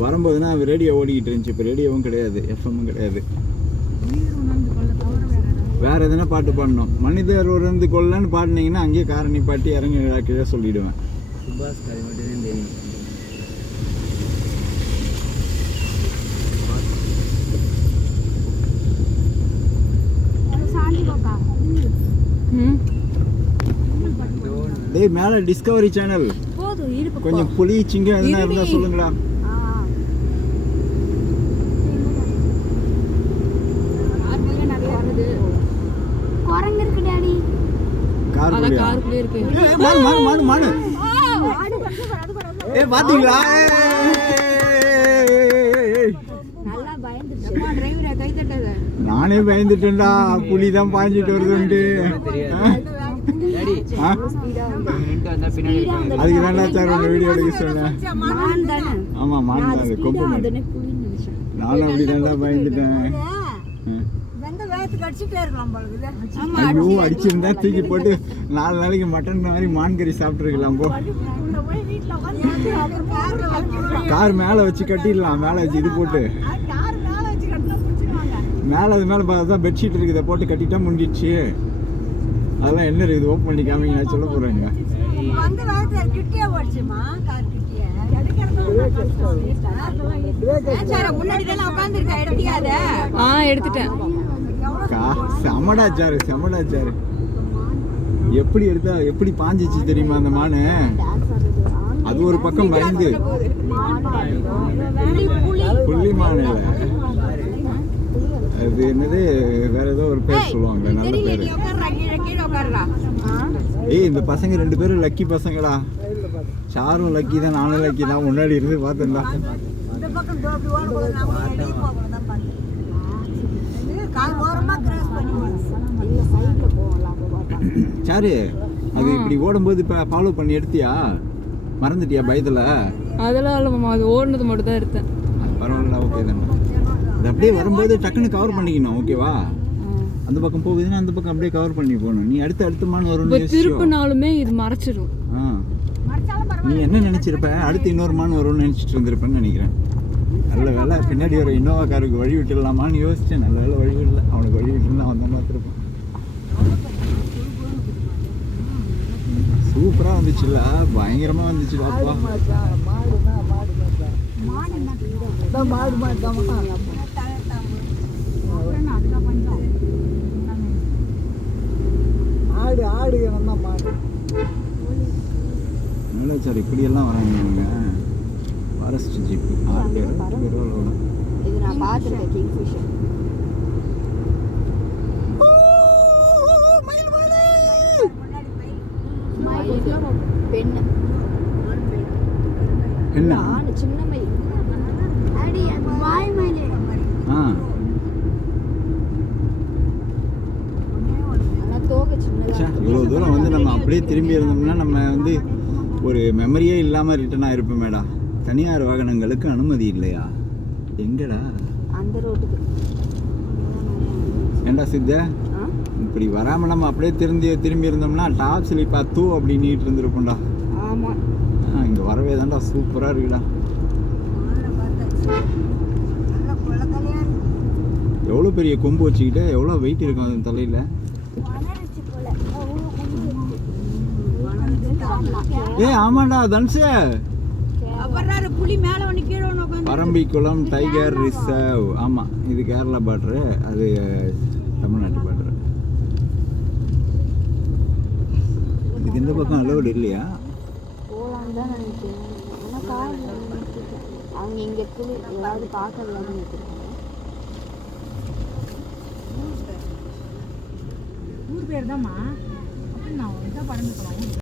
வரும்போதுனா radio ஓடிக்கிட்டு இருந்துச்சு. இப்போ ரேடியோவும் கிடையாது, எஃப்எம்மும் கிடையாது. வேற எதுனா பாட்டு பாடணும். மனிதர் உணர்ந்து கொள்ளன்னு பாடினீங்கன்னா அங்கேயே காரை நிப்பாட்டி இறங்கி கீழே சொல்லிடுவேன். சுபாஷ் கதை மட்டும் தான் தெரியும். டேய் மேலே டிஸ்கவரி சேனல் கொஞ்சம் புலி சிங்கம் எதுனா இருந்தா சொல்லுங்களா? காருக்குள்ளே இருக்கு. பாத்தீங்களா? நானே பயந்துட்டேன்டா, புலிதான் பாஞ்சிட்டு வருதுன்ட்டு. அதுக்கு தான்டா சார் உங்க வீடியோ எடுக்க சொன்னேன். ஆமா மான் தான், அது கொம்பு மான். நானும் அப்படி தான்டா பயந்துட்டேன். ஐயோ அடிச்சிருந்தா தூக்கி போட்டு 4 நாளைக்கு மட்டன் மாதிரி மான் கறி சாப்பிட்டுருக்கலாம். போ கார் மேலே வச்சு கட்டிடலாம். மேலே வச்சு இது போட்டு மேலே அது மேலே பார்த்தா பெட்ஷீட் இருக்குது, போட்டு கட்டிட்டா முடிஞ்சிடுச்சு. அதெல்லாம் என்ன இருக்குது, ஓப்பன் பண்ணி காமிங்க, நான் சொல்ல போகிறேங்க. எடுத்துட்டேன். செமடாச்சாரு செமடாச்சாரு. எப்படி எடுத்தா எப்படி பாஞ்சிச்சு தெரியுமா அந்த மானு? அது ஒரு பக்கம் பயந்து. புள்ளி மானு அது என்னது, வேற ஏதோ ஒரு பேர் சொல்லுவாங்க, நல்ல பேரு. ஏய் இந்த பசங்க 2 பேரும் லக்கி பசங்களா. சாரும் லக்கி தான், நானும் லக்கி தான். முன்னாடி இருந்து பார்த்தேன்டா. சாரு அது இப்படி ஓடும்போது இப்போ ஃபாலோ பண்ணி எடுத்தியா? மறந்துட்டியா பயத்தில்? அதெல்லாம் இல்லை மாமா, அது ஓடுனது மட்டும் தான் எடுத்தேன். பரவாயில்ல, ஓகே தானே. அது அப்படியே வரும்போது டக்குன்னு கவர் பண்ணிக்கணும், ஓகேவா? அந்த பக்கம் போகுதுன்னா அந்த பக்கம் அப்படியே கவர் பண்ணி போகணும். நீ அடுத்தமானு வரும், திருப்பினாலுமே இது மறைச்சிடும். நீ என்ன நினைச்சிருப்ப, அடுத்து இன்னொரு மான் வரும்னு நினைச்சிட்டு இருந்திருப்பேன்னு நினைக்கிறேன். நல்ல வேலை பின்னாடி ஒரு இன்னோவா காருக்கு வழி விட்டுடலாமான்னு யோசிச்சேன். நல்ல வேலை வழி விடல. அவனுக்கு வழி விட்டுருந்தா அவன் தான் பார்த்துருப்பான். சூப்பராக வந்துச்சுல்ல, பயங்கரமாக வந்துச்சுடா. அப்பா சார் இப்படியெல்லாம் வராங்க இவங்க. ஃபாரஸ்ட் ஜீப்பு 6 பேர் 8 பேரோட. இது நான் பார்த்துருக்கேன். கிங்ஃபிஷர் பெண்ணு என்ன சின்ன மயில். அடி வாய் மயில். இவ்வளோ தூரம் வந்து நம்ம அப்படியே திரும்பி இருந்தோம்னா நம்ம வந்து ஒரு மெமரியே இல்லாமல் ரிட்டர்ன் ஆகிருப்போம். மேடா தனியார் வாகனங்களுக்கு அனுமதி இல்லையா? எங்கடா அந்த ரோட்டுக்கு ஏண்டா சித்த, இப்படி வராமல் நம்ம அப்படியே திரும்பி இருந்தோம்னா டாப் ஸ்லிப்பா தூ அப்படி நீட்டு இருந்துருப்போம்டா. ஆமாம், இங்கே வரவே தான்டா சூப்பராக இருக்குடா. எவ்வளோ பெரிய கொம்பு வச்சுக்கிட்டு எவ்வளோ வெயிட் இருக்கும் அது தலையில். ஆமாண்டா தனுஷு, பரம்பிக்குளம் டைகர் ரிசர்வ். ஆமாம், இது கேரளா பார்டரு, அது தமிழ்நாட்டு பார்டரு. இது இந்த பக்கம் அலோடு இல்லையா? போகலான்னு தான் நினைக்கிறேன். ஆனால் கார் அவங்க இங்கே புலி ஏதாவது பார்க்கலான்னு நினைக்கிறேன். ஊர் பேர் தான்மா. நான் பறந்துக்கலாம்.